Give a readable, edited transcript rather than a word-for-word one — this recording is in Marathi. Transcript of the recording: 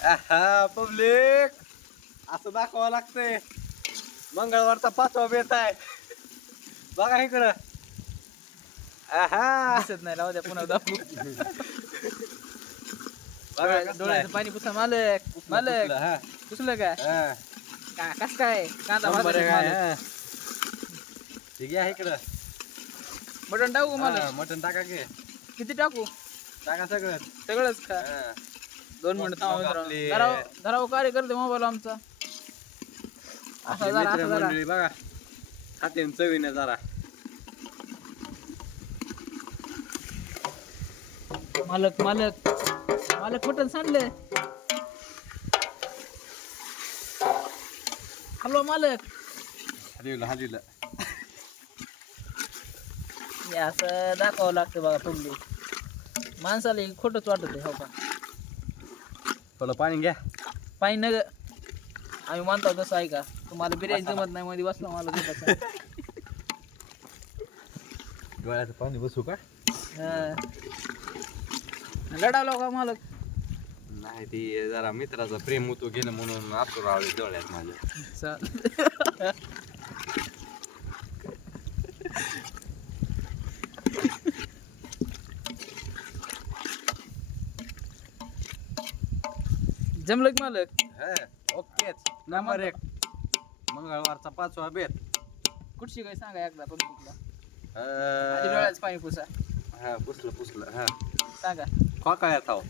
पब्लिक असं दाखवावं लागतंय. मंगळवारचा 5वा बेत आहे. बघा इकडं. दिसत नाही राहू द्या पुन्हा दाखवू. बघा कसलं डोळ्याचं आहे. पाणी पुसा मालक मालक पुसलं, हा. पुसलं का कस काय कांदा नंबर भाजायचा एक आहे, मालक. हा. ठीक आहे इकडं. बटन टाकू का मालक मटन टाका की. किती टाकू टाका सगळं. सगळंच का 2 मिनिट धराव कार्य करते मोबाईल आमचा. असं जरा मंडळी बघा खाते चवीने जरा. मालक मालक मालक मटन सांडलं. हॅलो मालक. हलविलं हे असं दाखवावं लागतं बघा तुम्ही माणसाला हे खोटंच वाटत आहे. हो का थोडं पाणी घ्या. पाणी नग आम्ही मानतो तसं आहे का तुम्हाला बिर्याणी जमत नाही मध्ये बसला मला दुखायचा. डोळ्याचं पाणी बसू का? लढावला का मालक. नाही ती जरा मित्राचं प्रेम होतो गेलं म्हणून आतूर आले डोळ्यात माझ्या. जमलं की मालक. ओकेच. नंबर 1 मंगळवारचा 5वा बेत. कुठशी काय सांगा एकदा पब्लिकला. अं, डोळ्याचं पाणी पुसा हा पुसलं हा सांगा. खोकळ्यात आहो.